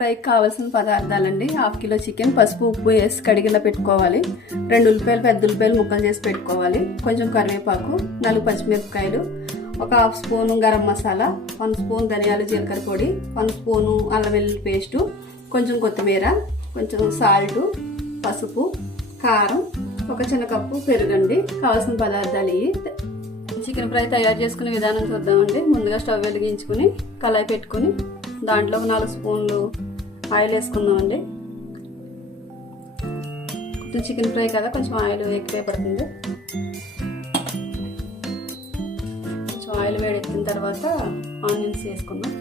ఫ్రైకి కావాల్సిన పదార్థాలండి. 1/2 kilo chicken, పసుపు ఉప్పు వేసి కడిగిలా పెట్టుకోవాలి. 2 ఉల్లిపాయలు, పెద్ద ఉల్లిపాయలు ముక్కలు చేసి పెట్టుకోవాలి. కొంచెం కరివేపాకు, 4 పచ్చిమిరపకాయలు, ఒక 1/2 స్పూను గరం మసాలా, 1 స్పూన్ ధనియాలు జీలకర్ర పొడి, 1 స్పూను అల్లం వెల్లుల్లి పేస్టు, కొంచెం కొత్తిమీర, కొంచెం సాల్టు, పసుపు, కారం, ఒక చిన్న కప్పు పెరుగండి. కావాల్సిన పదార్థాలు ఇవి. చికెన్ ఫ్రై తయారు చేసుకునే విధానం చూద్దామండి. ముందుగా స్టవ్ వెలిగించుకుని కళాయి పెట్టుకుని దాంట్లో 4 స్పూన్లు ఆయిల్ వేసుకుందామండి. కొంచెం చికెన్ ఫ్రై కదా, కొంచెం ఆయిల్ ఎక్కువే పడుతుంది. కొంచెం ఆయిల్ వేడెక్కిన తర్వాత ఆనియన్స్ వేసుకుందాం.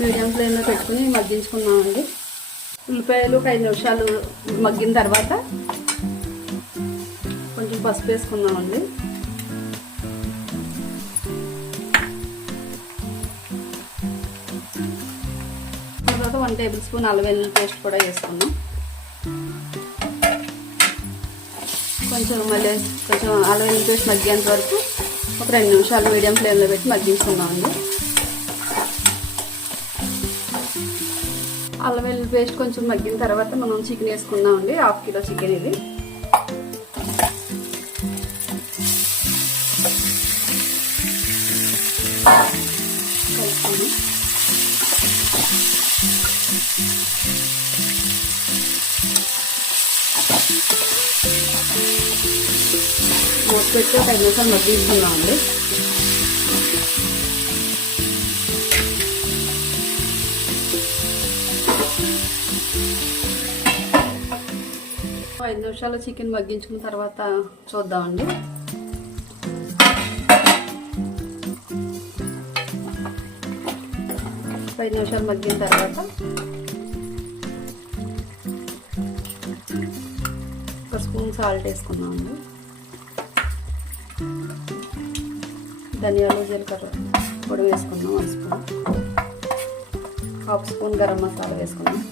మీడియం ఫ్లేమ్లో పెట్టుకుని మగ్గించుకున్నామండి. ఉల్లిపాయలు ఒక 5 నిమిషాలు మగ్గిన తర్వాత కొంచెం పసుపు వేసుకున్నామండి. తర్వాత 1 టేబుల్ స్పూన్ అల్లం వెల్లుల్లి పేస్ట్ కూడా వేసుకున్నాం. కొంచెం అల్లం వెల్లుల్లి పేస్ట్ మగ్గేంత వరకు ఒక 2 నిమిషాలు మీడియం ఫ్లేమ్లో పెట్టి మగ్గించుకున్నామండి. అల్లం వెల్లుల్లి పేస్ట్ కొంచెం మగ్గిన తర్వాత మనం చికెన్ వేసుకుందామండి. 1/2 కిలో చికెన్ ఇది. కలుపుకుందాం. మూత పెట్టి ఒక 5 నిమిషాలు మగ్గించుకుందామండి. ఐదు నిమిషాలు చికెన్ మగ్గించుకున్న తర్వాత చూద్దామండి. ఐదు నిమిషాలు మగ్గిన తర్వాత ఒక స్పూన్ సాల్ట్ వేసుకున్నామండి. ధనియాలు జీలకర్ర పొడి వేసుకున్నాం 1 స్పూన్. 1/2 స్పూన్ గరం మసాలా వేసుకున్నాం.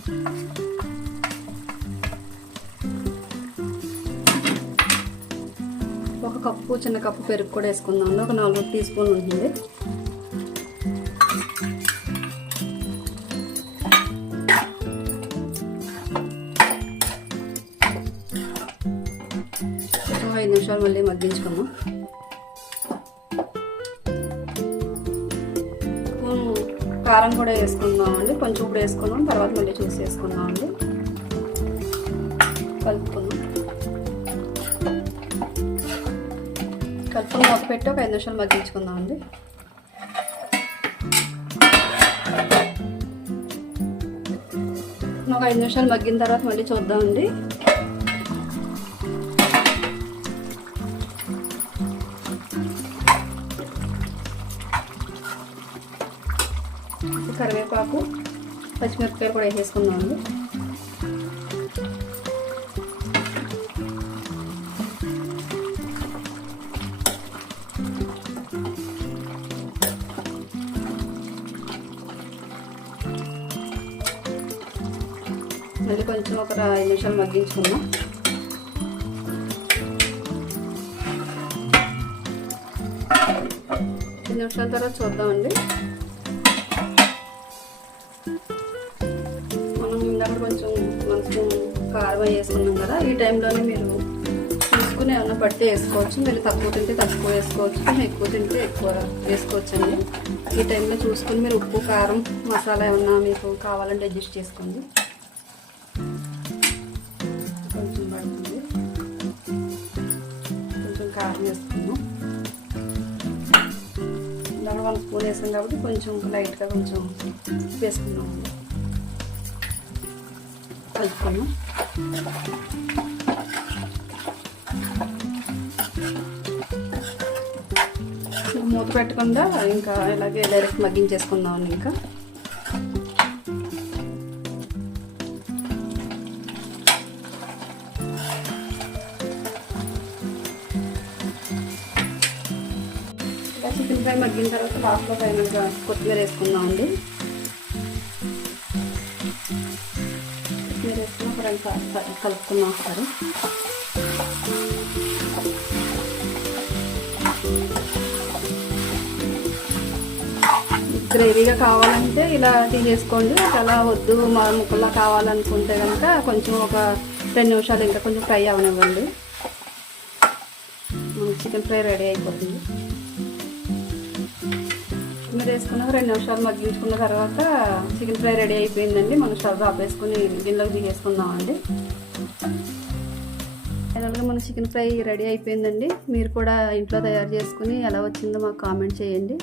ఒక కప్పు, చిన్న కప్పు పెరుగు కూడా వేసుకుందాం. ఒక 4 టీ స్పూన్ ఉంటుంది. కొంచెం 5 నిమిషాలు మళ్ళీ మగ్గించుకుందాం. కారం కూడా వేసుకుందామండి. కొంచెం ఇప్పుడు వేసుకున్నాం, తర్వాత మళ్ళీ చూసి వేసుకుందామండి. కలుపుకుందాం. కలుపుకొని మూత పెట్టి ఒక 5 నిమిషాలు మగ్గించుకుందామండి. ఒక 5 నిమిషాలు మగ్గిన తర్వాత మళ్ళీ చూద్దామండి. కరివేపాకు, పచ్చిమిరపకాయలు కూడా వేసేసుకుందామండి. మళ్ళీ కొంచెం ఒక 5 నిమిషాలు మగ్గించుకుందాం. ఐదు నిమిషాల తర్వాత చూద్దామండి. మనం ఇందాక కొంచెం కారం వేసుకున్నాం కదా, ఈ టైంలోనే మీరు చూసుకుని ఏమన్నా పడితే వేసుకోవచ్చు. మీరు తక్కువ తింటే తక్కువ వేసుకోవచ్చు, ఎక్కువ తింటే ఎక్కువ వేసుకోవచ్చు అండి. ఈ టైంలో చూసుకొని మీరు ఉప్పు, కారం, మసాలా ఏమన్నా మీకు కావాలంటే అడ్జస్ట్ చేసుకోండి. కొంచెం పడుతుంది. కొంచెం కారం వేసుకున్నాం. దాంట్లో 1 స్పూన్ వేసాం కాబట్టి కొంచెం లైట్గా కొంచెం వేసుకున్నాం. కలుపుకున్నాం. మూత పెట్టకుండా ఇంకా ఇలాగే డైరెక్ట్ మగ్గించేసుకుందాం. ఇంకా చికెన్ ఫ్రై మగ్గిన తర్వాత లాస్ట్లో ఫైనల్గా కొత్తిమీర వేసుకుందామండి. కొత్తిమీర వేసుకున్న ఒక 2 సార్లు కలుపుకుందాం ఒకసారి. గ్రేవీగా కావాలంటే ఇలా తీసేసుకోండి. అలా వద్దు మా ముక్కల్లా కావాలనుకుంటే కనుక కొంచెం ఒక 2 నిమిషాలు ఇంకా కొంచెం ఫ్రై అవనివ్వండి. చికెన్ ఫ్రై రెడీ అయిపోతుంది. మీరు వేసుకున్నాక 2 నిమిషాలు మగ్గించుకున్న తర్వాత చికెన్ ఫ్రై రెడీ అయిపోయిందండి. మనం స్టవ్ ఆపేసుకుని గిన్నెలోకి తీసేసుకుందామండి. ఫైనల్గా మన చికెన్ ఫ్రై రెడీ అయిపోయిందండి. మీరు కూడా ఇంట్లో తయారు చేసుకుని ఎలా వచ్చిందో మాకు కామెంట్ చేయండి.